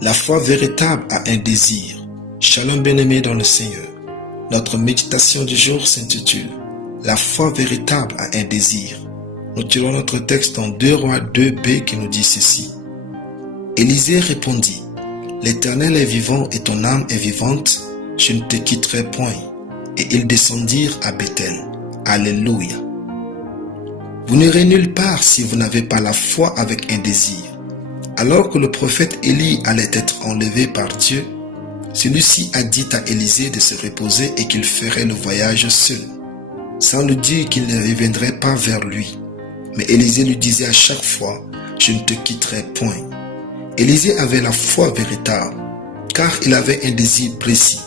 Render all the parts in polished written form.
La foi véritable a un désir. Shalom bien-aimé dans le Seigneur. Notre méditation du jour s'intitule « La foi véritable a un désir ». Nous tirons notre texte dans 2 Rois 2b qui nous dit ceci. Élisée répondit « L'Éternel est vivant et ton âme est vivante, je ne te quitterai point. » Et ils descendirent à Bethel. Alléluia. Vous n'irez nulle part si vous n'avez pas la foi avec un désir. Alors que le prophète Élie allait être enlevé par Dieu, celui-ci a dit à Élisée de se reposer et qu'il ferait le voyage seul, sans lui dire qu'il ne reviendrait pas vers lui. Mais Élisée lui disait à chaque fois, « Je ne te quitterai point. » Élisée avait la foi véritable, car il avait un désir précis.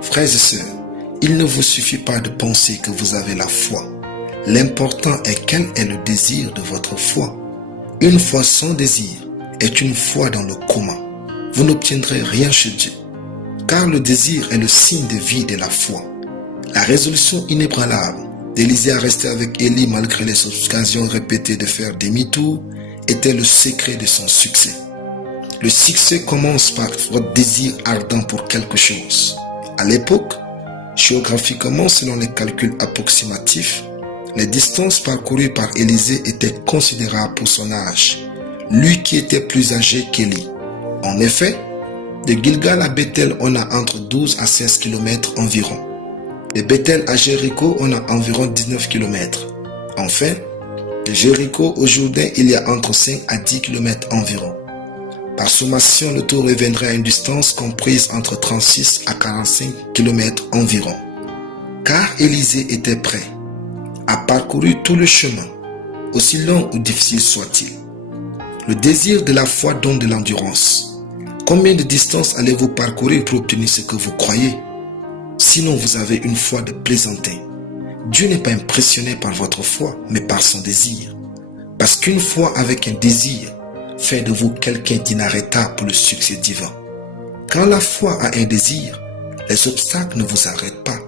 Frères et sœurs, il ne vous suffit pas de penser que vous avez la foi. L'important est quel est le désir de votre foi. Une foi sans désir est une foi dans le coma. Vous n'obtiendrez rien chez Dieu, car le désir est le signe de vie de la foi. La résolution inébranlable d'Élisée à rester avec Élie malgré les occasions répétées de faire demi-tour était le secret de son succès. Le succès commence par votre désir ardent pour quelque chose. À l'époque, géographiquement, selon les calculs approximatifs, les distances parcourues par Élisée étaient considérables pour son âge, lui qui était plus âgé qu'Élie. En effet, de Gilgal à Bethel, on a entre 12 à 16 km environ. De Bethel à Jéricho, on a environ 19 km. Enfin, de Jéricho au Jourdain, il y a entre 5 à 10 km environ. Par sommation, le tout reviendrait à une distance comprise entre 36 à 45 km environ. Car Élisée était prêt à parcourir tout le chemin, aussi long ou difficile soit-il. Le désir de la foi donne de l'endurance. Combien de distance allez-vous parcourir pour obtenir ce que vous croyez? Sinon, vous avez une foi de plaisantin. Dieu n'est pas impressionné par votre foi, mais par son désir. Parce qu'une foi avec un désir fait de vous quelqu'un d'inarrêtable pour le succès divin. Quand la foi a un désir, les obstacles ne vous arrêtent pas.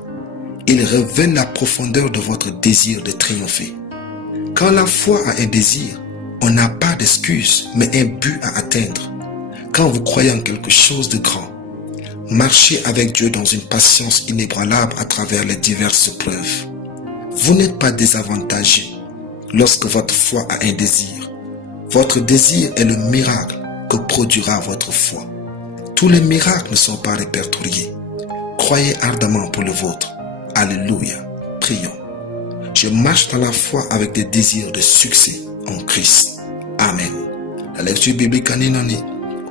Ils révèlent la profondeur de votre désir de triompher. Quand la foi a un désir, on n'a pas d'excuse, mais un but à atteindre. Quand vous croyez en quelque chose de grand, marchez avec Dieu dans une patience inébranlable à travers les diverses preuves. Vous n'êtes pas désavantagé lorsque votre foi a un désir. Votre désir est le miracle que produira votre foi. Tous les miracles ne sont pas répertoriés. Croyez ardemment pour le vôtre. Alléluia. Prions. Je marche dans la foi avec des désirs de succès en Christ. Amen. La lecture biblique en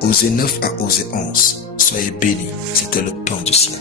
Osée 9 à Osée 11. Soyez bénis. C'était le plan du ciel.